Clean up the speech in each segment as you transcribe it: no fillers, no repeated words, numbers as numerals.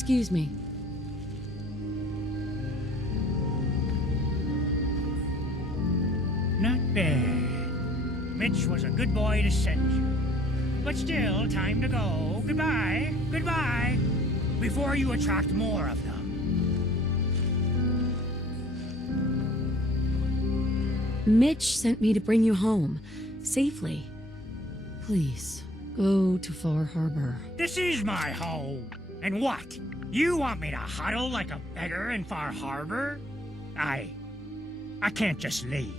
Excuse me. Not bad. Mitch was a good boy to send you. But still, time to go. Goodbye. Goodbye. Before you attract more of them. Mitch sent me to bring you home. Safely. Please, go to Far Harbor. This is my home. And what? You want me to huddle like a beggar in Far Harbor? I can't just leave.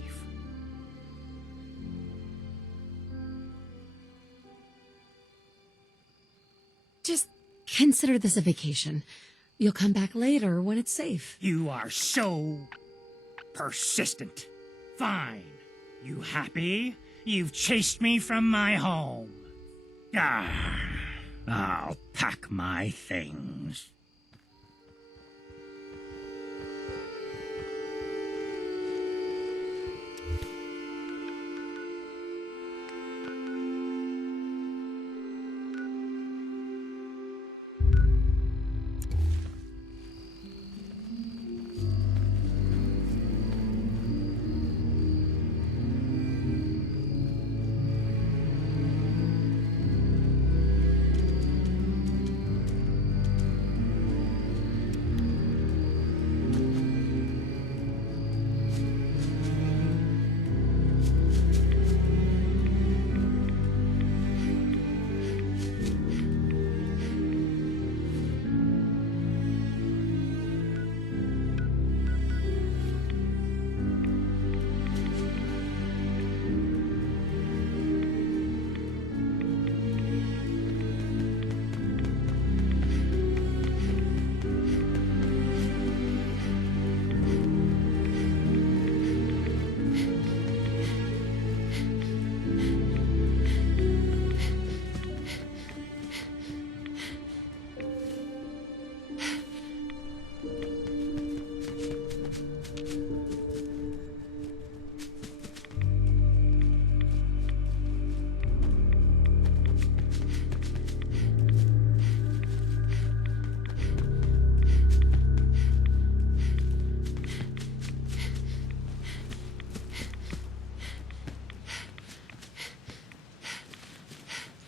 Just consider this a vacation. You'll come back later when it's safe. You are so persistent. Fine. You happy? You've chased me from my home. I'll pack my things.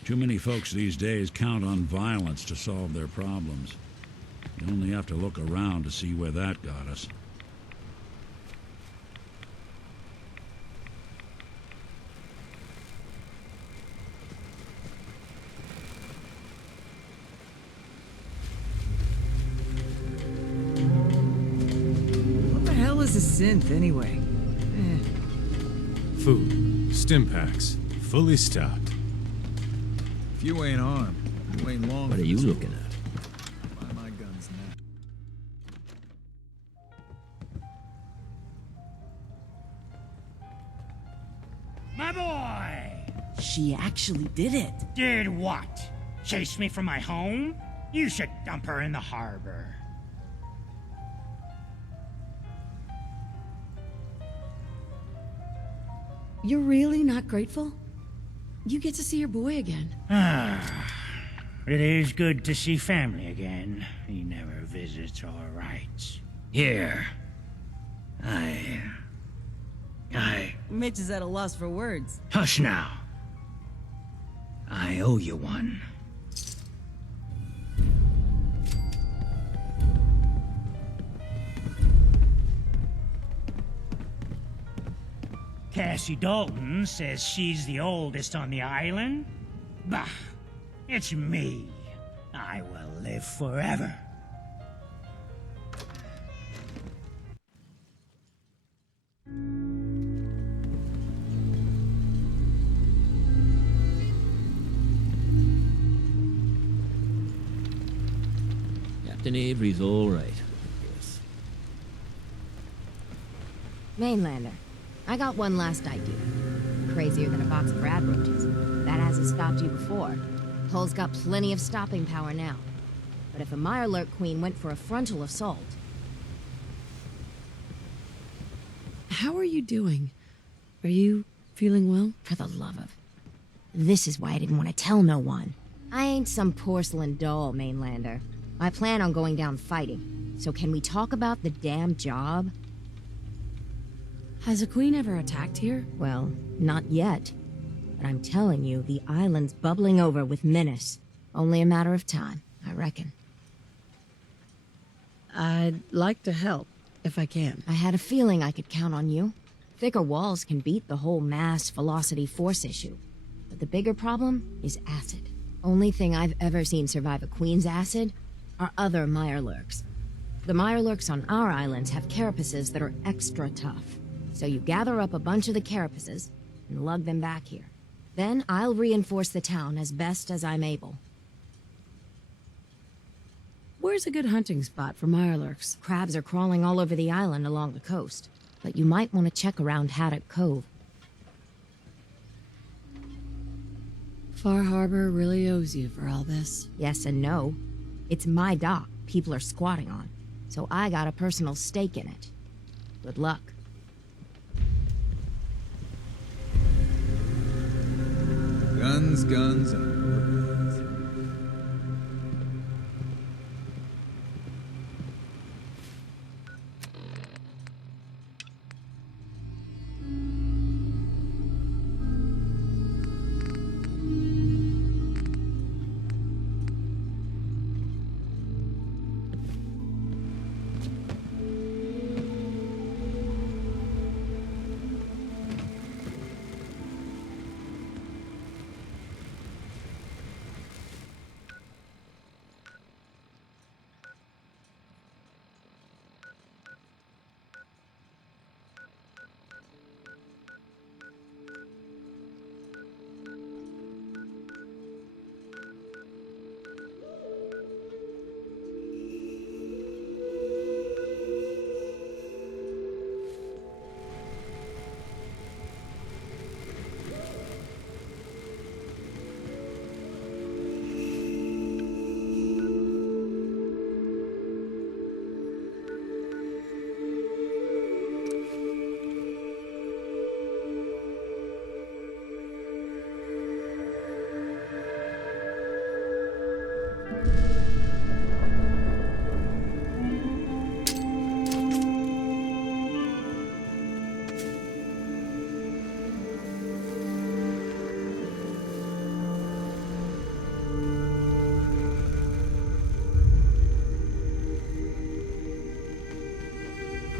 Too many folks these days count on violence to solve their problems. You only have to look around to see where that got us. What the hell is a synth, anyway? Food. Stim packs. Fully stocked. If you ain't armed, you ain't long. What are you looking at? Buy my guns now. My boy! She actually did it. Did what? Chase me from my home? You should dump her in the harbor. You're really not grateful? You get to see your boy again. It is good to see family again. He never visits or writes. Here. Mitch is at a loss for words. Hush now. I owe you one. Cassie Dalton says she's the oldest on the island. Bah, it's me. I will live forever. Captain Avery's all right, I guess. Mainlander, I got one last idea. Crazier than a box of rad roaches. That hasn't stopped you before. Hull's got plenty of stopping power now. But if a Mirelurk Queen went for a frontal assault... How are you doing? Are you feeling well? For the love of... This is why I didn't want to tell no one. I ain't some porcelain doll, Mainlander. I plan on going down fighting, so can we talk about the damn job? Has a queen ever attacked here? Well, not yet. But I'm telling you, the island's bubbling over with menace. Only a matter of time, I reckon. I'd like to help, if I can. I had a feeling I could count on you. Thicker walls can beat the whole mass velocity force issue. But the bigger problem is acid. Only thing I've ever seen survive a queen's acid are other Mirelurks. The Mirelurks on our islands have carapaces that are extra tough. So you gather up a bunch of the carapaces and lug them back here. Then I'll reinforce the town as best as I'm able. Where's a good hunting spot for Mirelurks? Crabs are crawling all over the island along the coast, but you might want to check around Haddock Cove. Far Harbor really owes you for all this. Yes and no. It's my dock people are squatting on, so I got a personal stake in it. Good luck. Guns, guns, and more guns.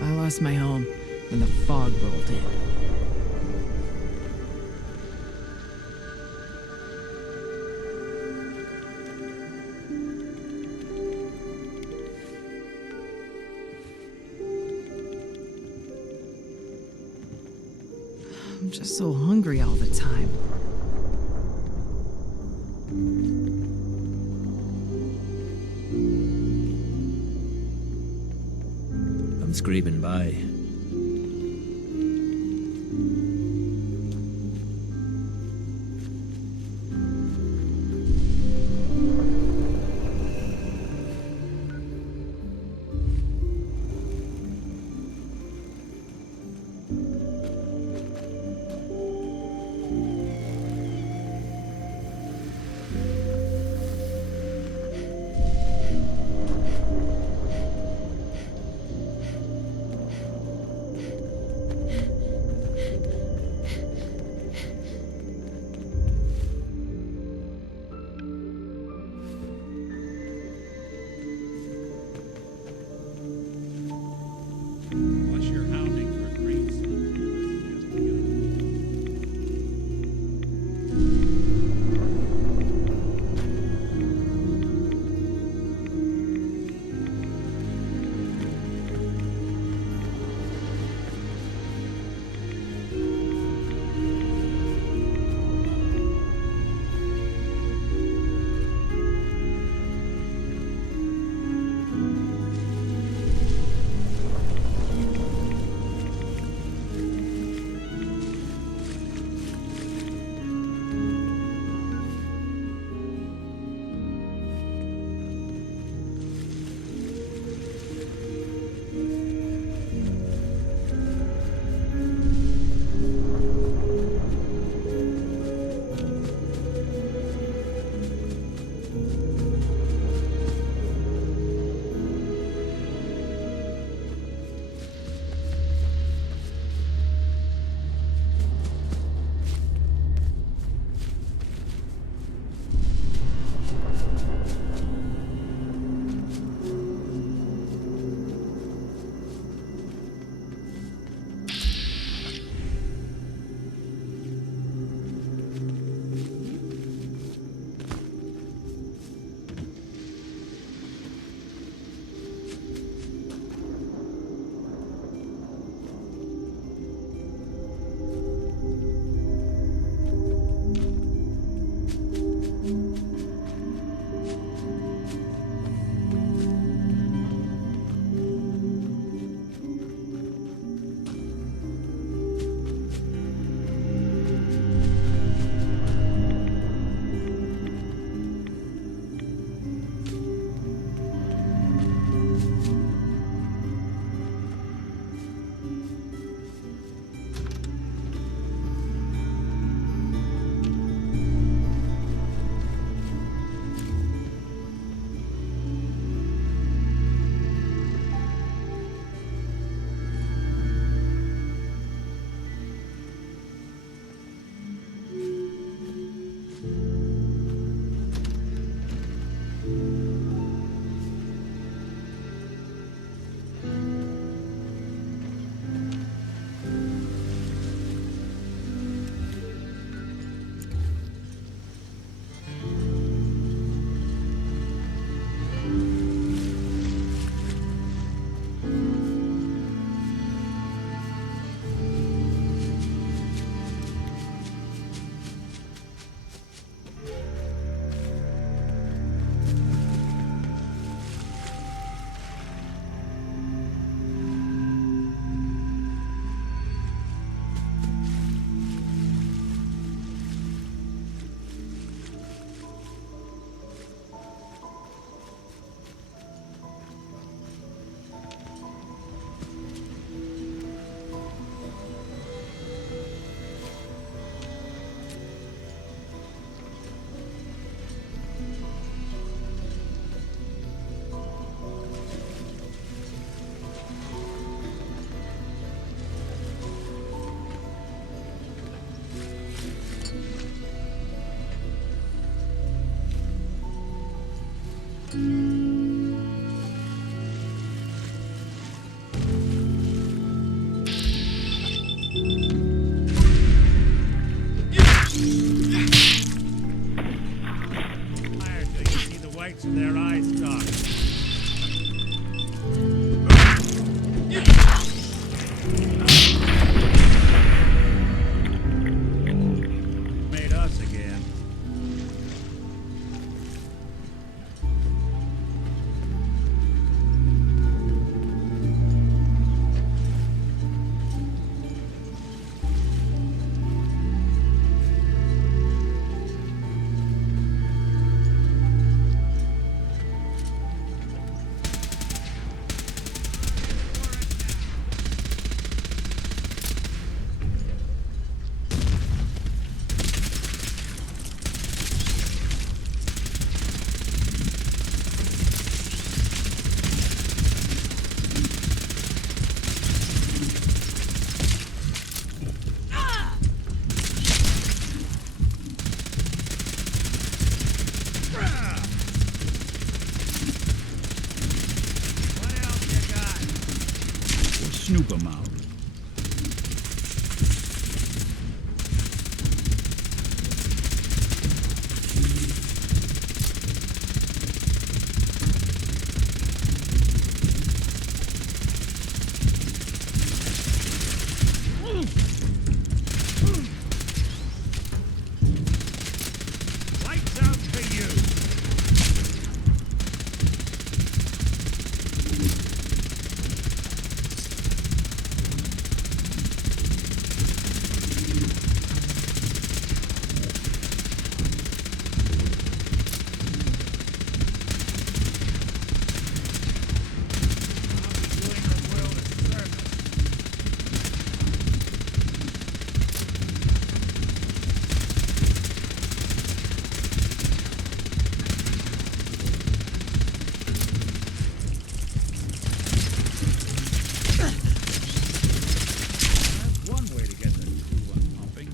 I lost my home when the fog rolled in. I'm just so hungry all the time. I'm scraping by. Unless you're hounding for a green snoop 'em out. Lights out for you. That's one way to get the crew pumping.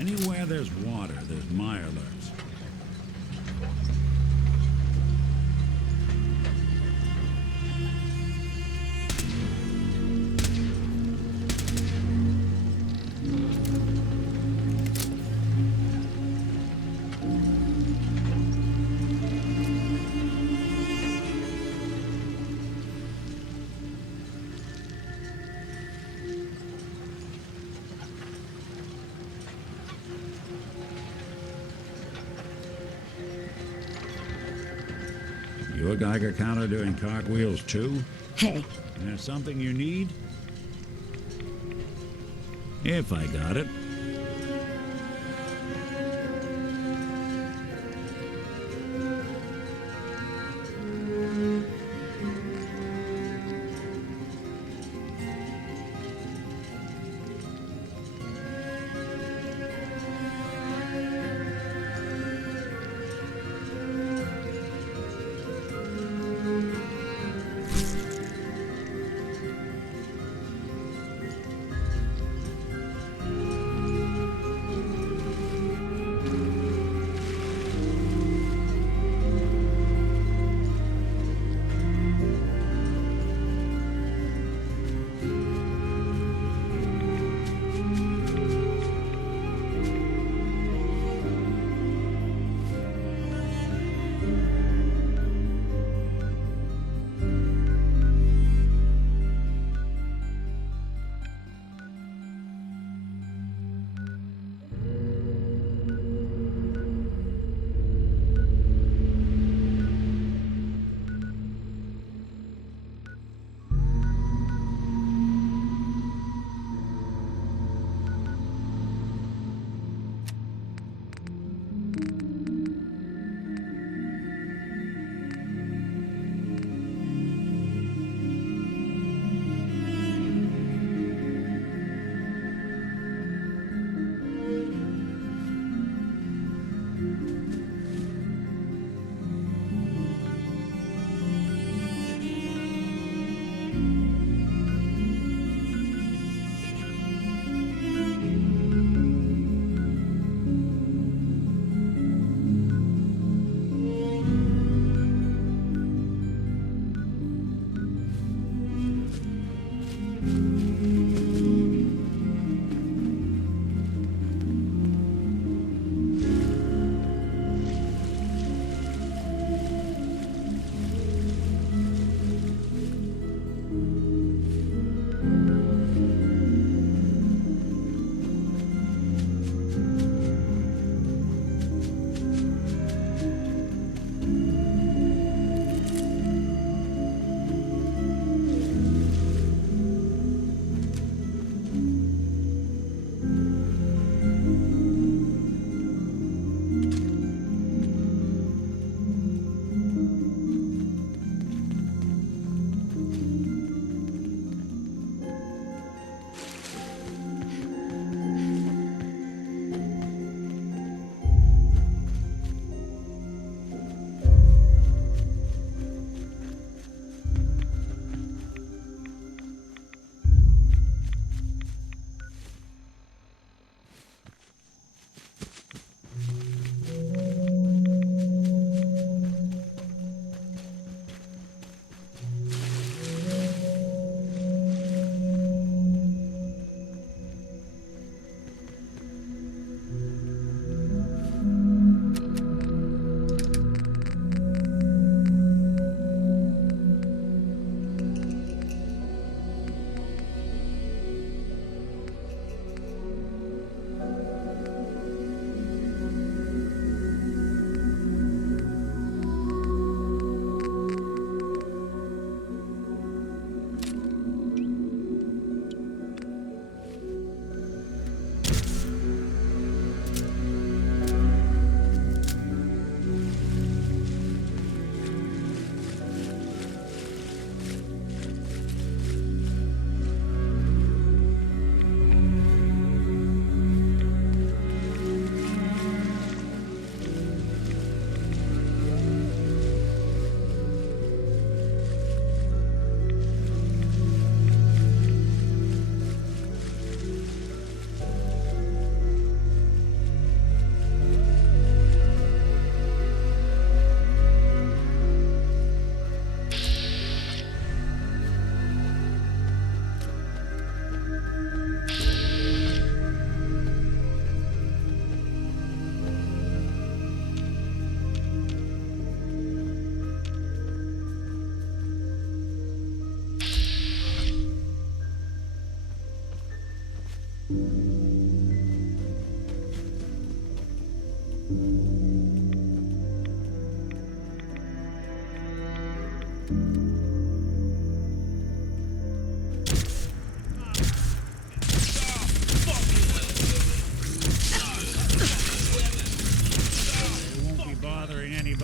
Anywhere there's water, there's mirelurks. Your Geiger counter doing cartwheels too? Hey, There's something you need? If I got it.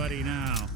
everybody now.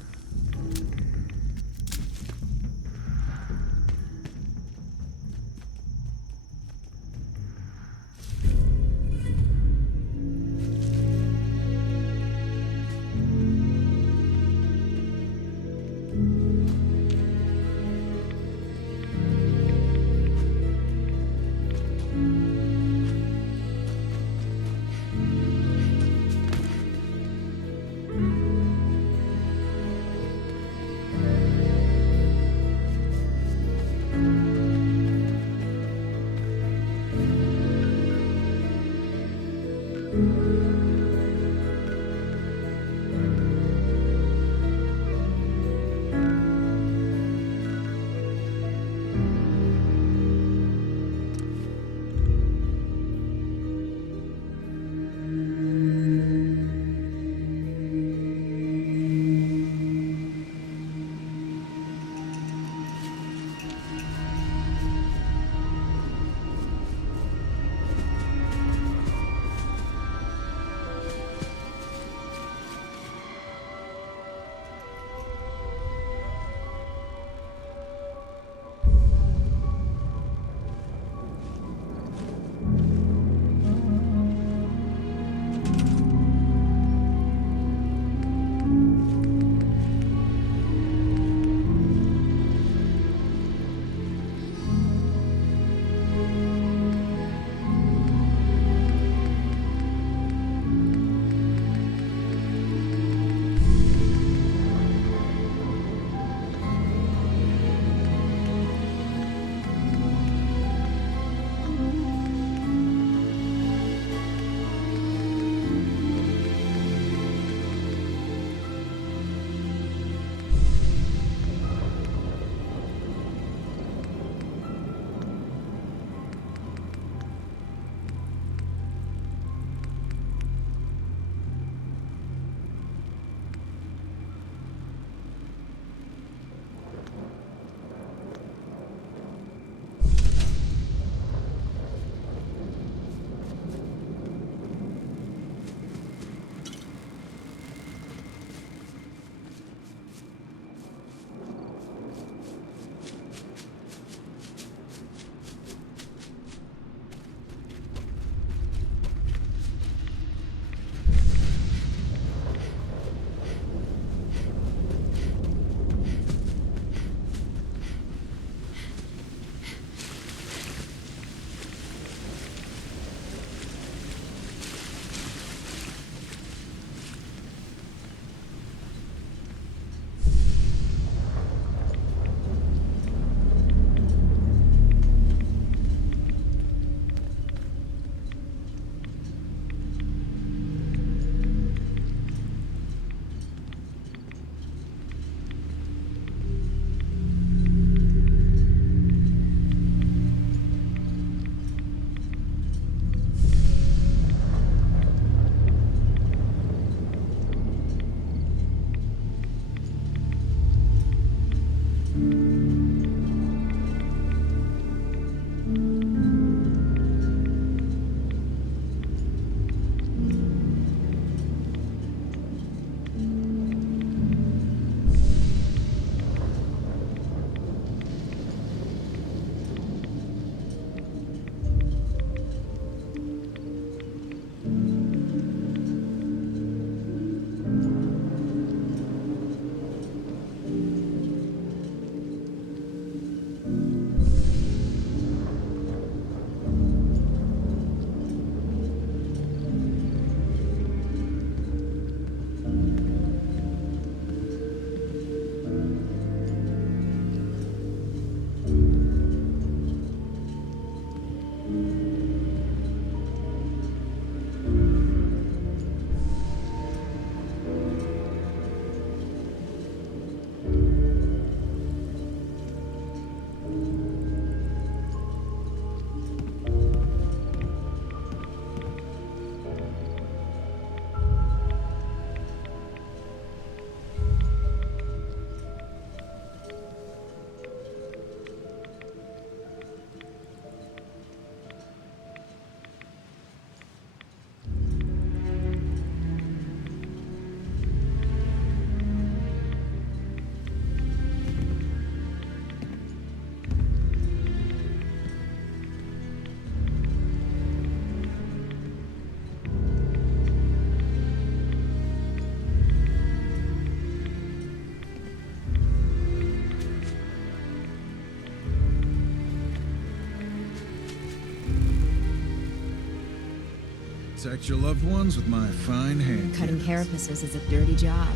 Protect your loved ones with my fine hand. Cutting carapaces is a dirty job.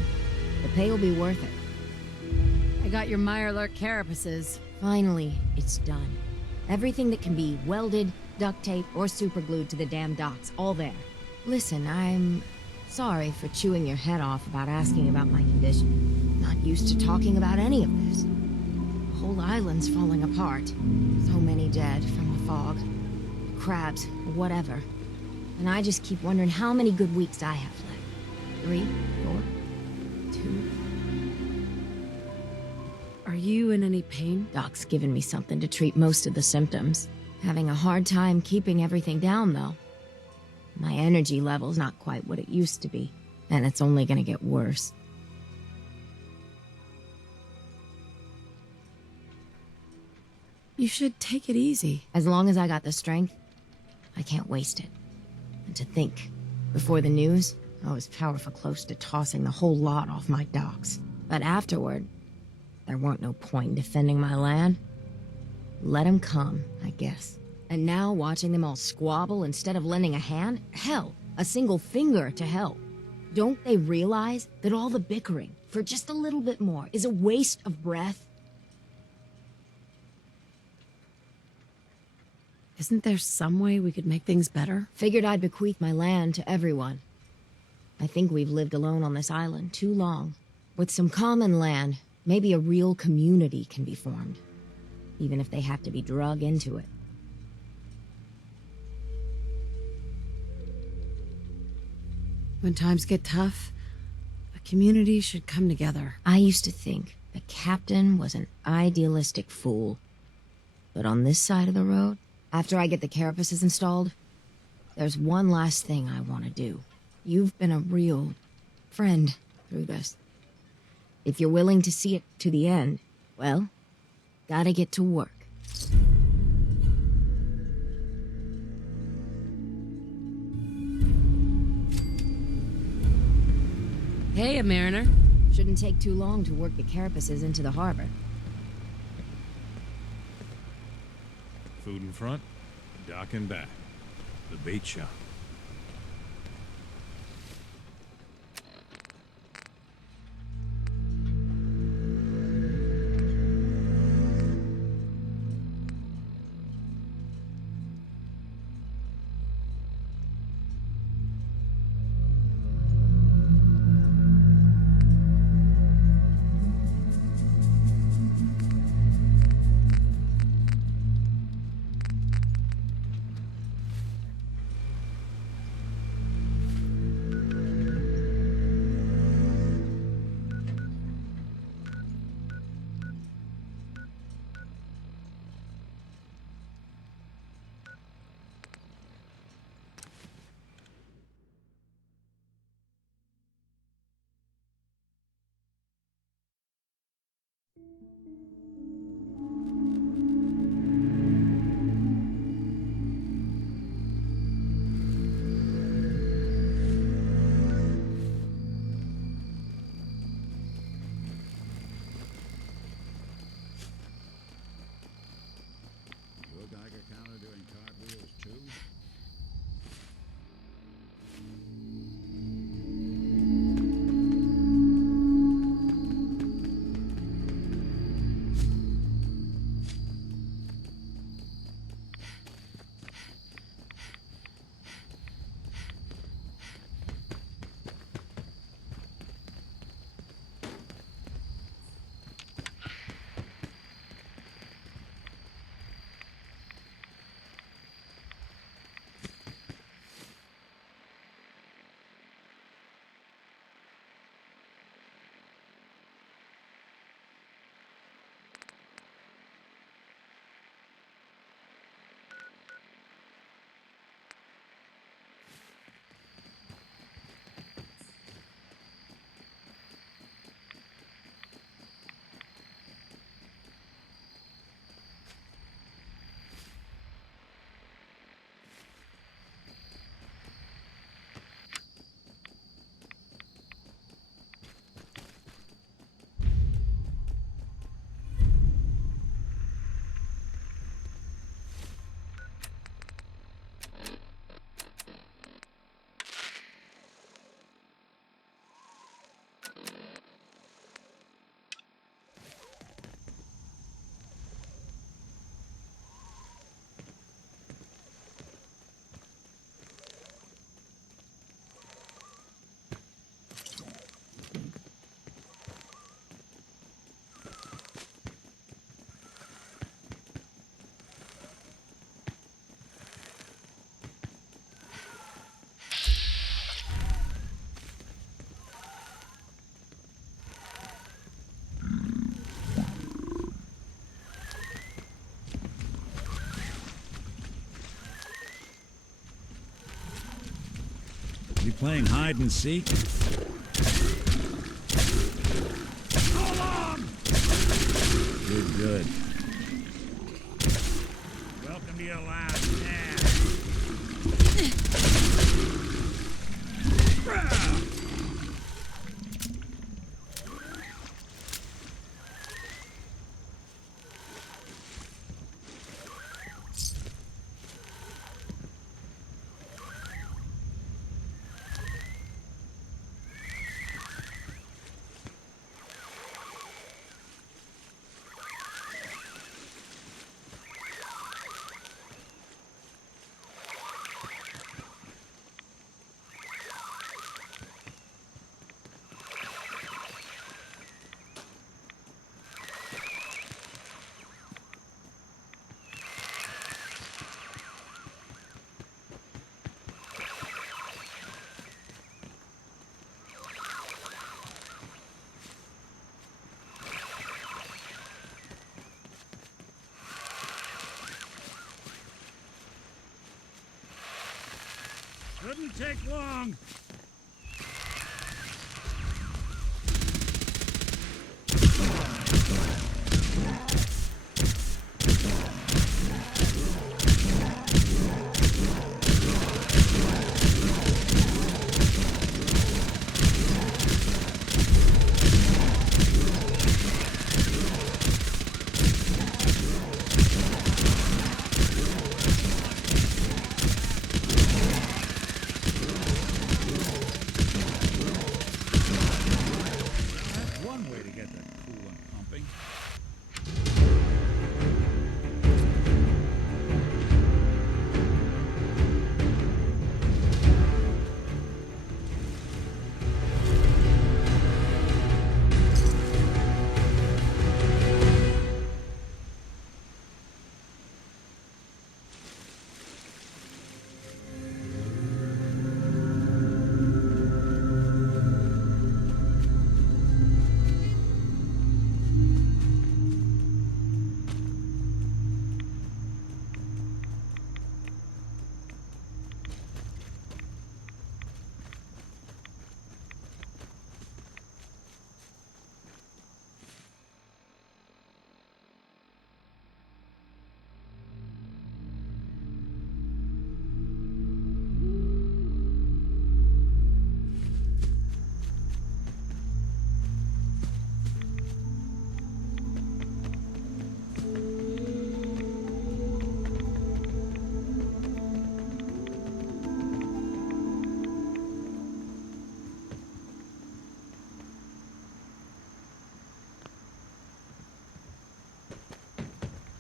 The pay will be worth it. I got your Mirelurk carapaces. Finally, it's done. Everything that can be welded, duct tape, or superglued to the damn docks, all there. Listen, I'm sorry for chewing your head off about asking about my condition. Not used to talking about any of this. The whole island's falling apart. So many dead from the fog. Crabs, whatever. And I just keep wondering how many good weeks I have left. 3, 4, 2... Are you in any pain? Doc's given me something to treat most of the symptoms. Having a hard time keeping everything down, though. My energy level's not quite what it used to be, and it's only gonna get worse. You should take it easy. As long as I got the strength, I can't waste it. And to think, before the news, I was powerful close to tossing the whole lot off my docks. But afterward, there weren't no point in defending my land. Let 'em come, I guess. And now watching them all squabble instead of lending a hand? Hell, a single finger to help. Don't they realize that all the bickering, for just a little bit more, is a waste of breath? Isn't there some way we could make things better? Figured I'd bequeath my land to everyone. I think we've lived alone on this island too long. With some common land, maybe a real community can be formed. Even if they have to be drug into it. When times get tough, a community should come together. I used to think the captain was an idealistic fool. But on this side of the road, after I get the carapaces installed, there's one last thing I want to do. You've been a real friend through this. If you're willing to see it to the end, well, gotta get to work. Hey, a mariner. Shouldn't take too long to work the carapaces into the harbor. Food in front, dock in back. The bait shop. Your Geiger counter doing cartwheels too? playing hide and seek? Go along! Good, good. Welcome to your last nap. Shouldn't take long. That's one way to get that coolant pumping.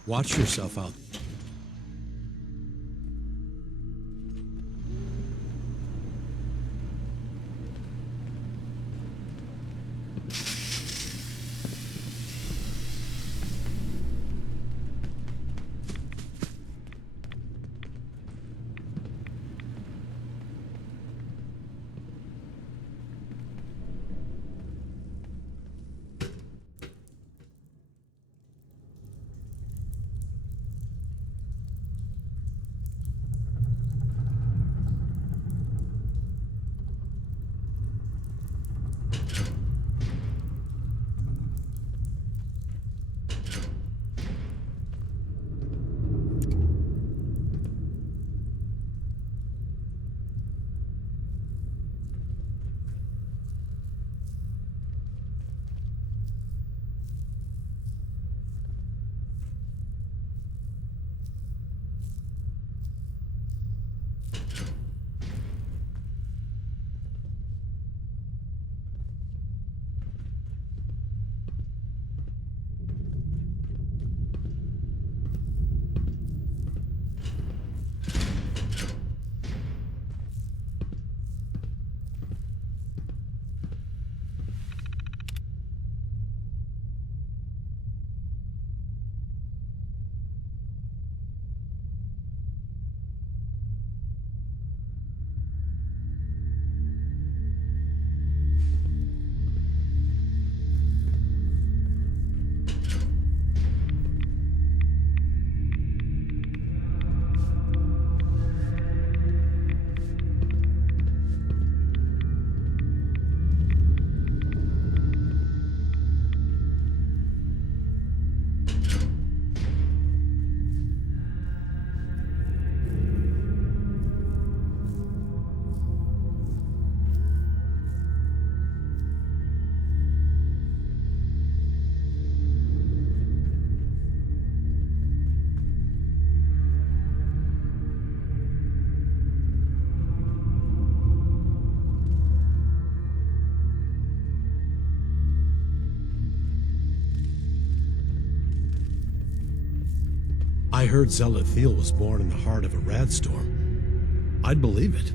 Watch yourself out. I heard Zelathiel was born in the heart of a rad storm. I'd believe it.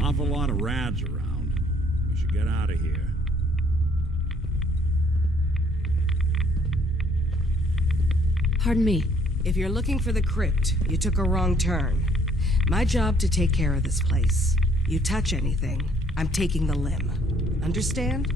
Awful lot of rads around. We should get out of here. Pardon me. If you're looking for the crypt, you took a wrong turn. My job to take care of this place. You touch anything, I'm taking the limb. Understand?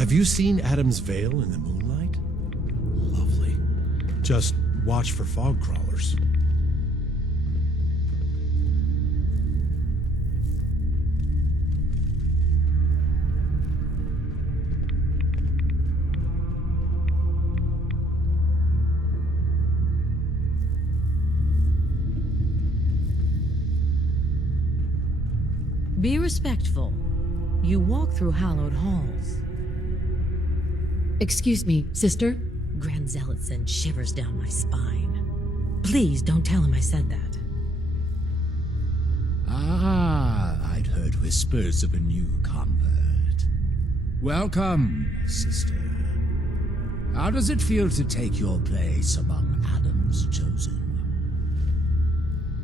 Have you seen Adam's Vale in the moonlight? Lovely. Just watch for fog crawlers. Be respectful. You walk through hallowed halls. Excuse me, sister? Grand Zealot sends shivers down my spine. Please don't tell him I said that. Ah, I'd heard whispers of a new convert. Welcome, sister. How does it feel to take your place among Adam's chosen?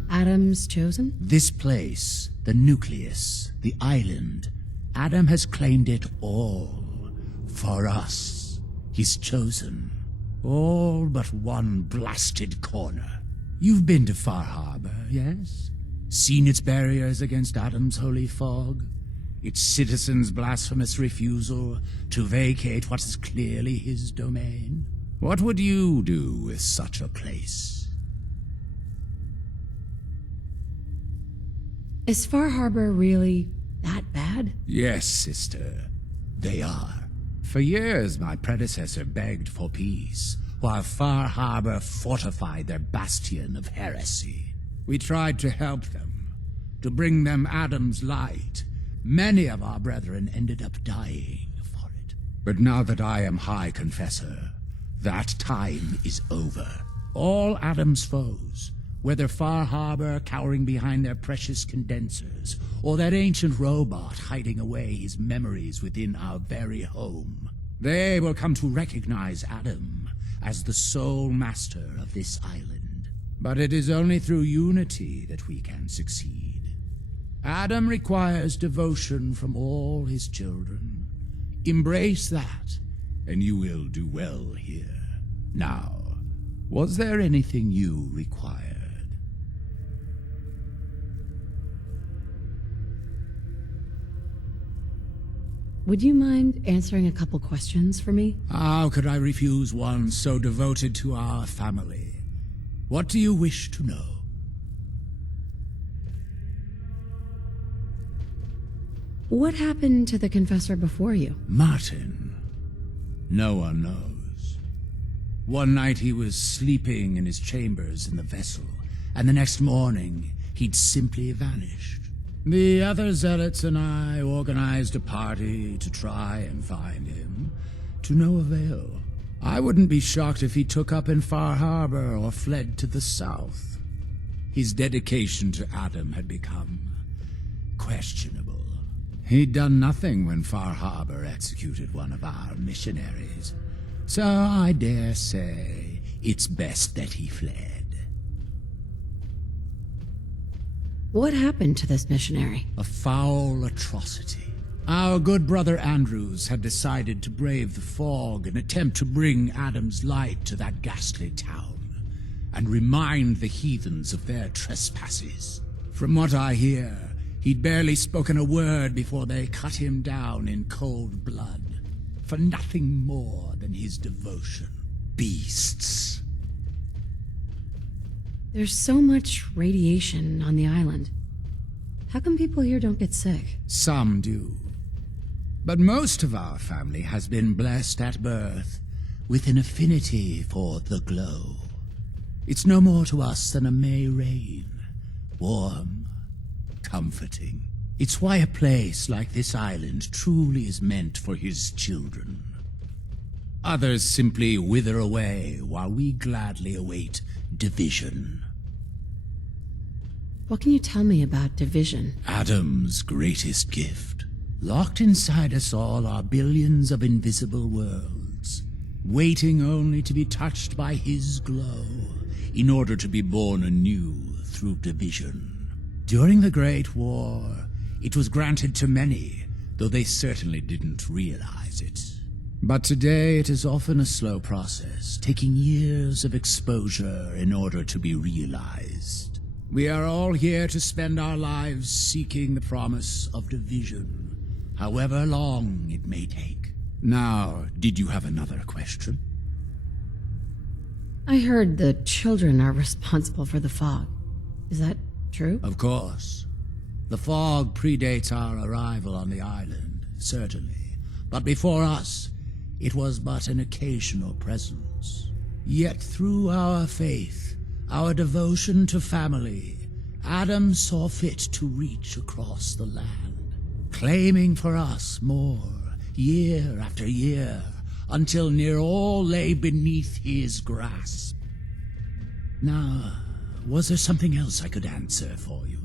Adam's chosen? This place, the nucleus, the island, Adam has claimed it all. For us, he's chosen. All but one blasted corner. You've been to Far Harbor, yes? Seen its barriers against Adam's holy fog? Its citizens' blasphemous refusal to vacate what is clearly his domain? What would you do with such a place? Is Far Harbor really that bad? Yes, sister, they are. For years, my predecessor begged for peace, while Far Harbor fortified their bastion of heresy. We tried to help them, to bring them Adam's light. Many of our brethren ended up dying for it. But now that I am High Confessor, that time is over. All Adam's foes, whether Far Harbor cowering behind their precious condensers, or that ancient robot hiding away his memories within our very home, they will come to recognize Adam as the sole master of this island. But it is only through unity that we can succeed. Adam requires devotion from all his children. Embrace that, and you will do well here. Now, was there anything you required? Would you mind answering a couple questions for me? How could I refuse one so devoted to our family? What do you wish to know? What happened to the confessor before you? Martin. No one knows. One night he was sleeping in his chambers in the vessel, and the next morning he'd simply vanished. The other zealots and I organized a party to try and find him, to no avail. I wouldn't be shocked if he took up in Far Harbor or fled to the south. His dedication to Adam had become questionable. He'd done nothing when Far Harbor executed one of our missionaries, so I dare say it's best that he fled. What happened to this missionary? A foul atrocity. Our good brother Andrews had decided to brave the fog and attempt to bring Adam's light to that ghastly town, and remind the heathens of their trespasses. From what I hear, he'd barely spoken a word before they cut him down in cold blood, for nothing more than his devotion. Beasts. There's so much radiation on the island. How come people here don't get sick? Some do. But most of our family has been blessed at birth with an affinity for the glow. It's no more to us than a May rain. Warm, comforting. It's why a place like this island truly is meant for his children. Others simply wither away while we gladly await division. What can you tell me about division? Adam's greatest gift. Locked inside us all are billions of invisible worlds, waiting only to be touched by his glow, in order to be born anew through division. During the Great War, it was granted to many, though they certainly didn't realize it. But today it is often a slow process, taking years of exposure in order to be realized. We are all here to spend our lives seeking the promise of division, however long it may take. Now, did you have another question? I heard the children are responsible for the fog. Is that true? Of course. The fog predates our arrival on the island, certainly. But before us, it was but an occasional presence. Yet through our faith, our devotion to family, Adam saw fit to reach across the land, claiming for us more, year after year, until near all lay beneath his grasp. Now, was there something else I could answer for you?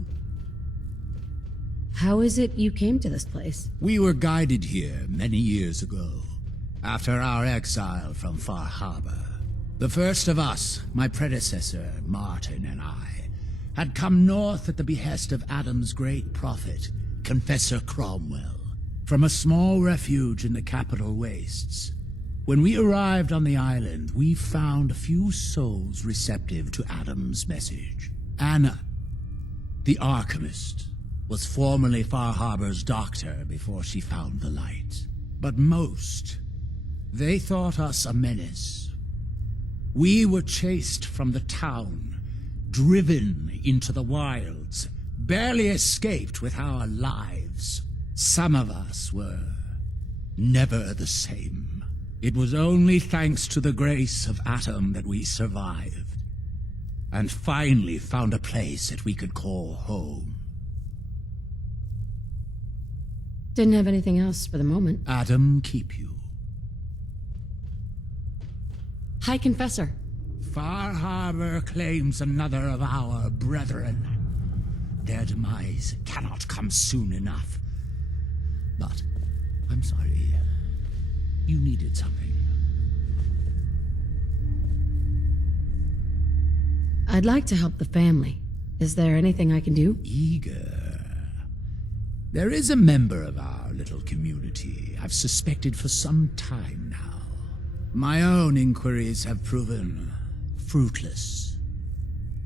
How is it you came to this place? We were guided here many years ago, after our exile from Far Harbor. The first of us, my predecessor, Martin, and I, had come north at the behest of Adam's great prophet, Confessor Cromwell, from a small refuge in the capital wastes. When we arrived on the island, we found a few souls receptive to Adam's message. Anna, the Archimist, was formerly Far Harbor's doctor before she found the light. But most, they thought us a menace. We were chased from the town, driven into the wilds, barely escaped with our lives. Some of us were never the same. It was only thanks to the grace of Adam that we survived, and finally found a place that we could call home. Didn't have anything else for the moment. Adam keep you. High Confessor. Far Harbor claims another of our brethren. Their demise cannot come soon enough. But I'm sorry. You needed something. I'd like to help the family. Is there anything I can do? Eager. There is a member of our little community I've suspected for some time now. My own inquiries have proven fruitless.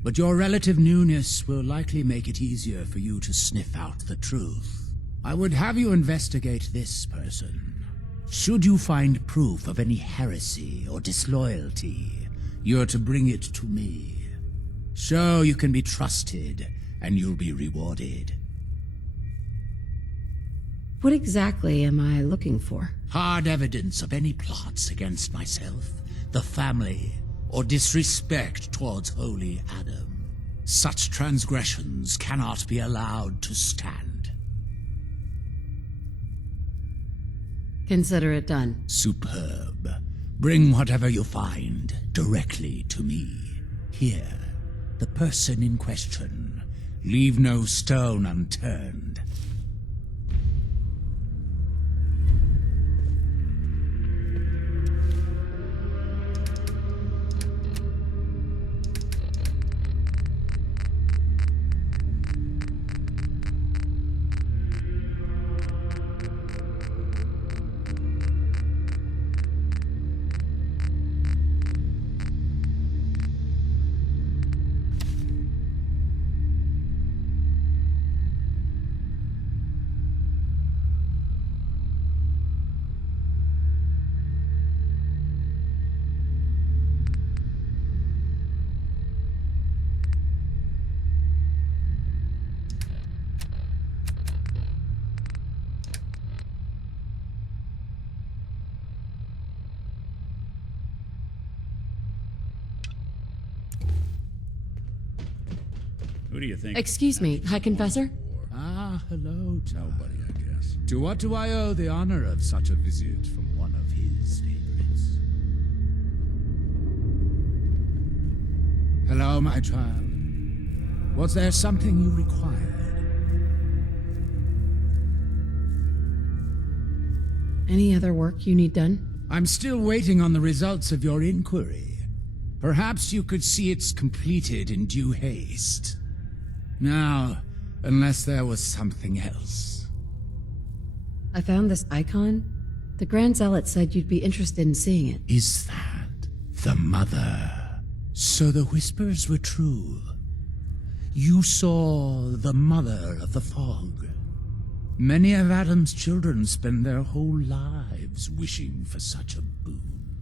But your relative newness will likely make it easier for you to sniff out the truth. I would have you investigate this person. Should you find proof of any heresy or disloyalty, you're to bring it to me. Show you can be trusted, and you'll be rewarded. What exactly am I looking for? Hard evidence of any plots against myself, the family, or disrespect towards holy Adam. Such transgressions cannot be allowed to stand. Consider it done. Superb. Bring whatever you find directly to me. Here, the person in question. Leave no stone unturned. Who do you think? Excuse me, High Confessor? Ah, hello, Nobody, I guess. To what do I owe the honor of such a visit from one of his favorites? Hello, my child. Was there something you required? Any other work you need done? I'm still waiting on the results of your inquiry. Perhaps you could see it's completed in due haste. Now, unless there was something else. I found this icon. The Grand Zealot said you'd be interested in seeing it. Is that the mother? So the whispers were true. You saw the mother of the fog. Many of Adam's children spend their whole lives wishing for such a boon.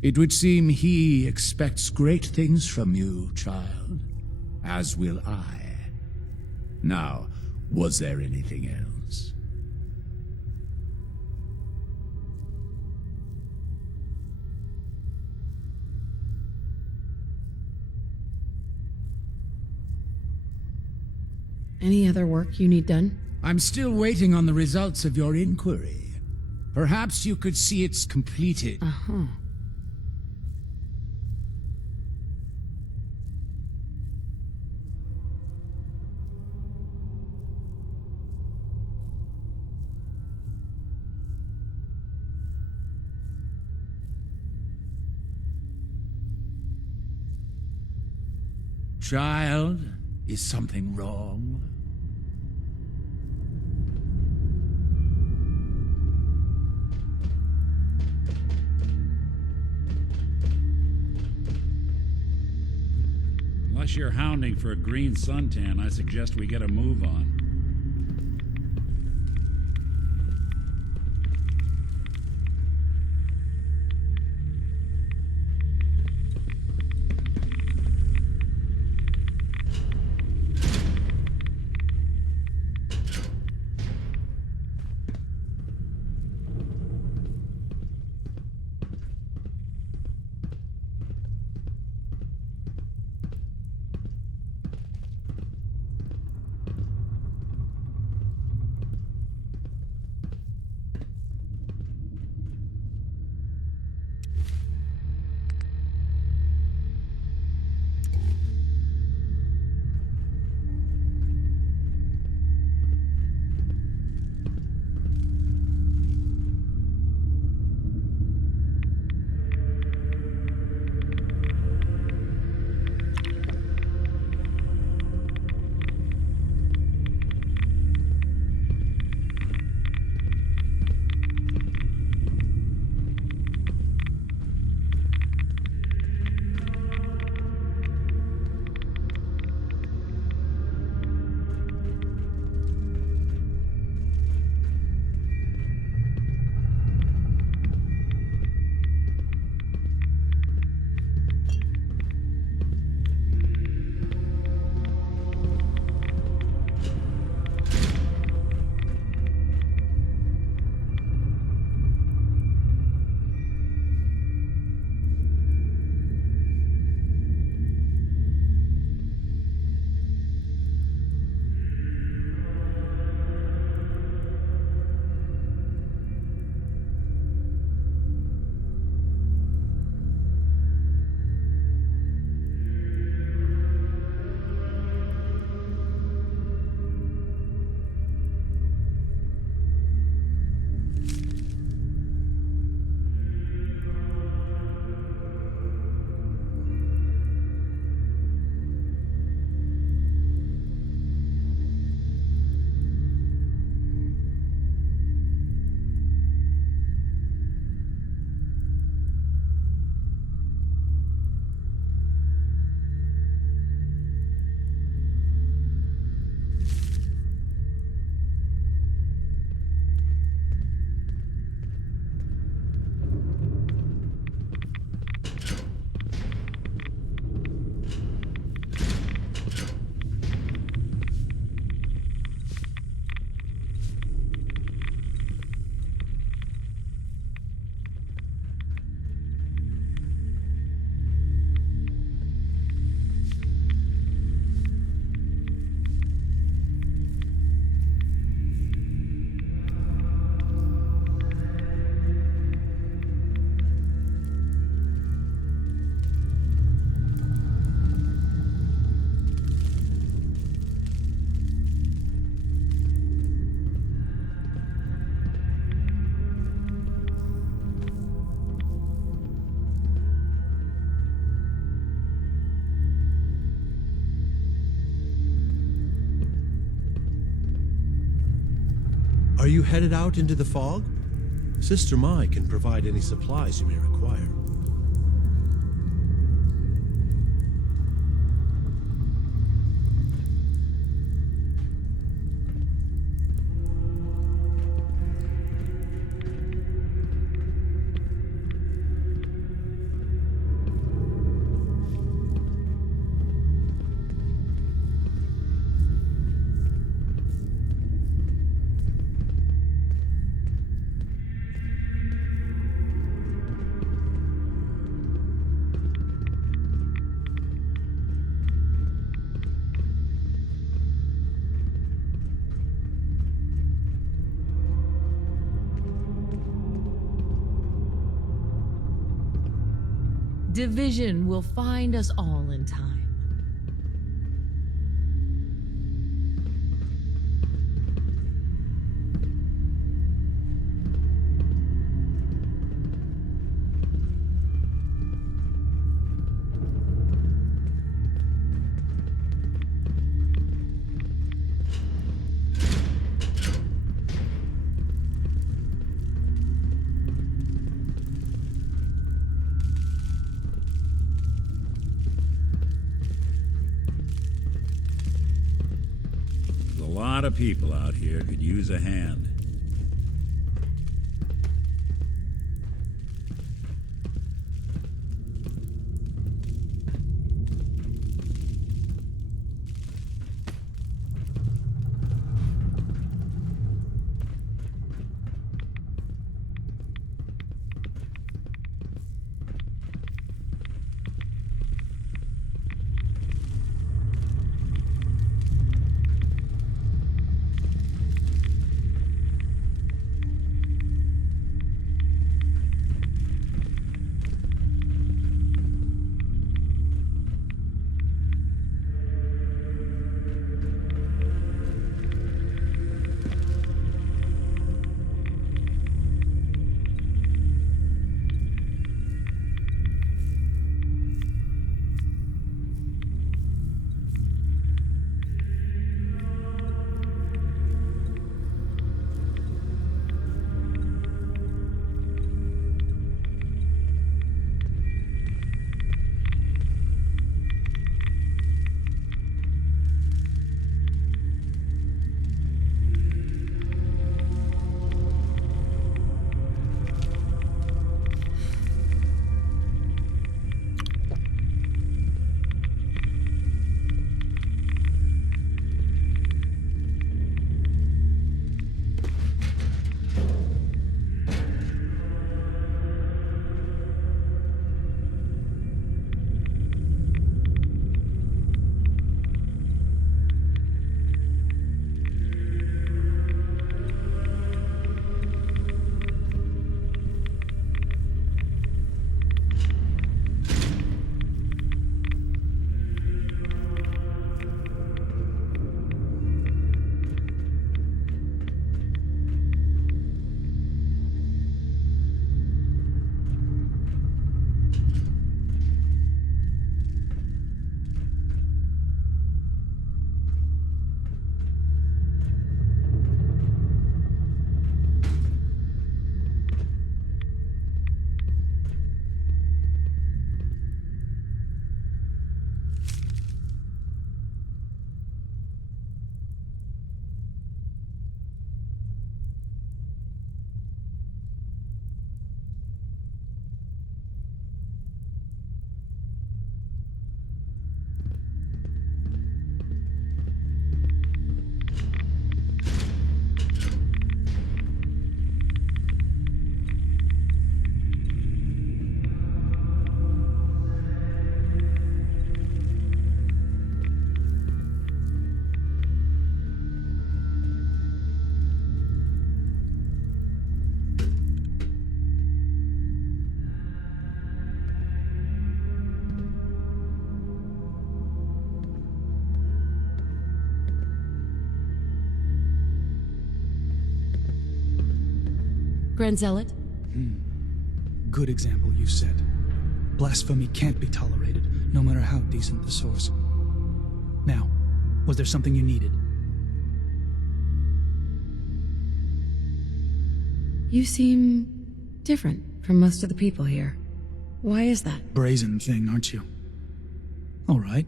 It would seem he expects great things from you, child, as will I. Now, was there anything else? Any other work you need done? I'm still waiting on the results of your inquiry. Perhaps you could see it's completed. Uh-huh. Child, is something wrong? Unless you're hounding for a green suntan, I suggest we get a move on. Are you headed out into the fog? Sister Mai can provide any supplies you may require. Division will find us all in time. of people out here could use a hand. Grand Zealot? Good example you set. Blasphemy can't be tolerated, no matter how decent the source. Now, was there something you needed? You seem different from most of the people here. Why is that? Brazen thing, aren't you? All right.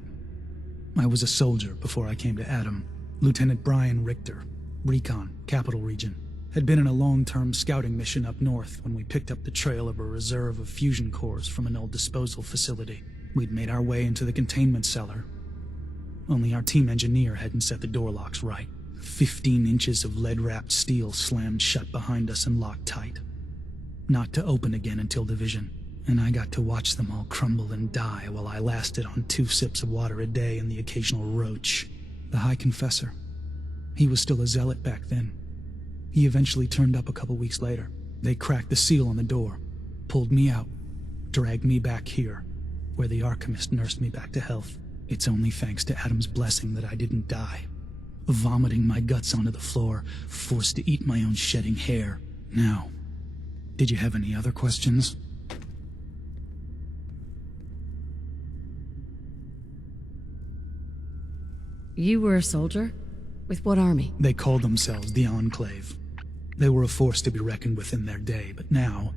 I was a soldier before I came to Adam. Lieutenant Brian Richter, Recon, Capital Region. Had been in a long-term scouting mission up north when we picked up the trail of a reserve of fusion cores from an old disposal facility. We'd made our way into the containment cellar. Only our team engineer hadn't set the door locks right. 15 inches of lead-wrapped steel slammed shut behind us and locked tight. Not to open again until division. And I got to watch them all crumble and die while I lasted on 2 sips of water a day and the occasional roach. The High Confessor. He was still a zealot back then. He eventually turned up a couple weeks later. They cracked the seal on the door, pulled me out, dragged me back here, where the Archimist nursed me back to health. It's only thanks to Adam's blessing that I didn't die. Vomiting my guts onto the floor, forced to eat my own shedding hair. Now, did you have any other questions? You were a soldier? With what army? They called themselves the Enclave. They were a force to be reckoned with in their day, but now...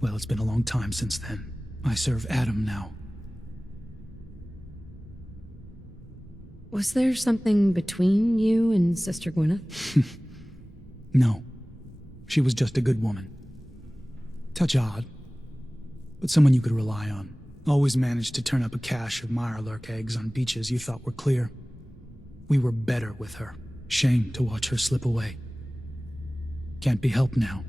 Well, it's been a long time since then. I serve Adam now. Was there something between you and Sister Gwyneth? No. She was just a good woman. Touch odd, but someone you could rely on. Always managed to turn up a cache of mirelurk eggs on beaches you thought were clear. We were better with her. Shame to watch her slip away. Can't be helped now.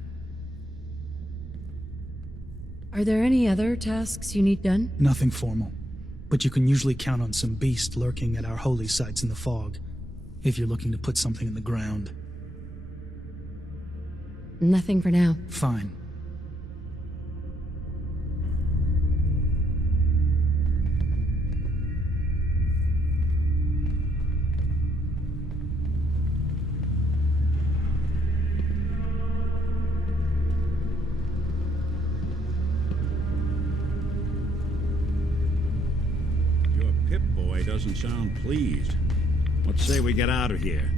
Are there any other tasks you need done? Nothing formal, but you can usually count on some beast lurking at our holy sites in the fog, if you're looking to put something in the ground. Nothing for now. Fine. Your Pip-Boy doesn't sound pleased. What say we get out of here?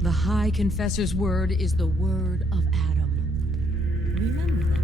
The High Confessor's word is the word of Adam. Remember that.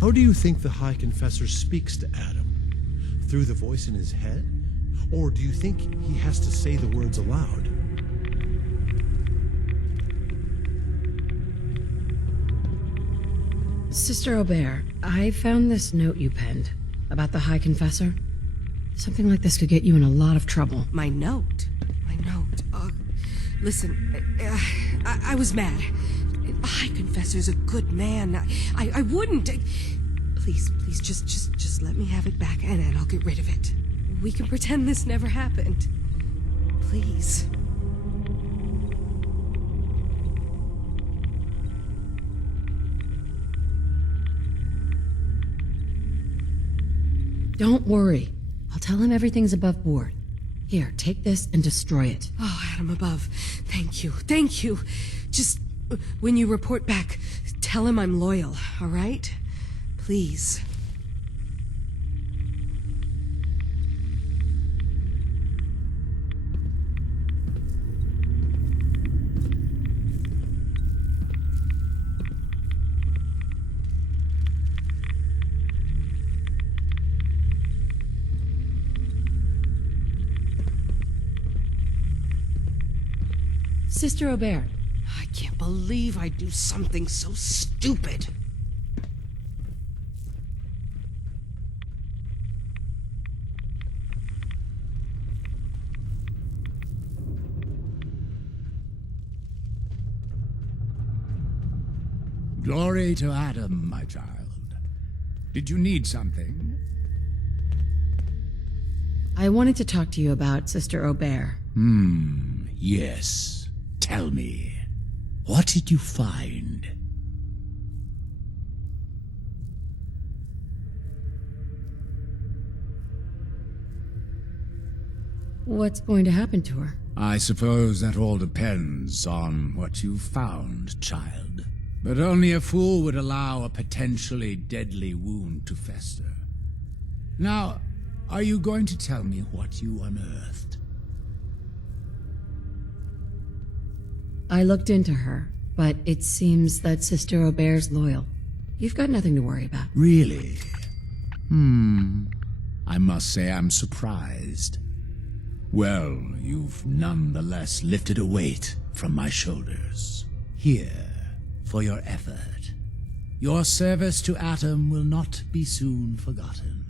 How do you think the High Confessor speaks to Adam? Through the voice in his head? Or do you think he has to say the words aloud? Sister Aubert, I found this note you penned about the High Confessor. Something like this could get you in a lot of trouble. My note? My note? Listen, I was mad. The High Confessor's a good man. I wouldn't. Please, just let me have it back and I'll get rid of it. We can pretend this never happened. Please. Don't worry. I'll tell him everything's above board. Here, take this and destroy it. Oh, Adam above. Thank you. Thank you. Just, when you report back, tell him I'm loyal, all right? Please. Sister Aubert. I can't believe I'd do something so stupid. Glory to Adam, my child. Did you need something? I wanted to talk to you about Sister Aubert. Yes. Tell me, what did you find? What's going to happen to her? I suppose that all depends on what you found, child. But only a fool would allow a potentially deadly wound to fester. Now, are you going to tell me what you unearthed? I looked into her, but it seems that Sister Aubert's loyal. You've got nothing to worry about. Really? I must say I'm surprised. Well, you've nonetheless lifted a weight from my shoulders. Here, for your effort. Your service to Atom will not be soon forgotten.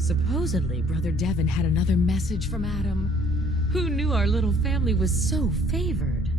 Supposedly, Brother Devon had another message from Adam. Who knew our little family was so favored?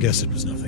Guess it was nothing.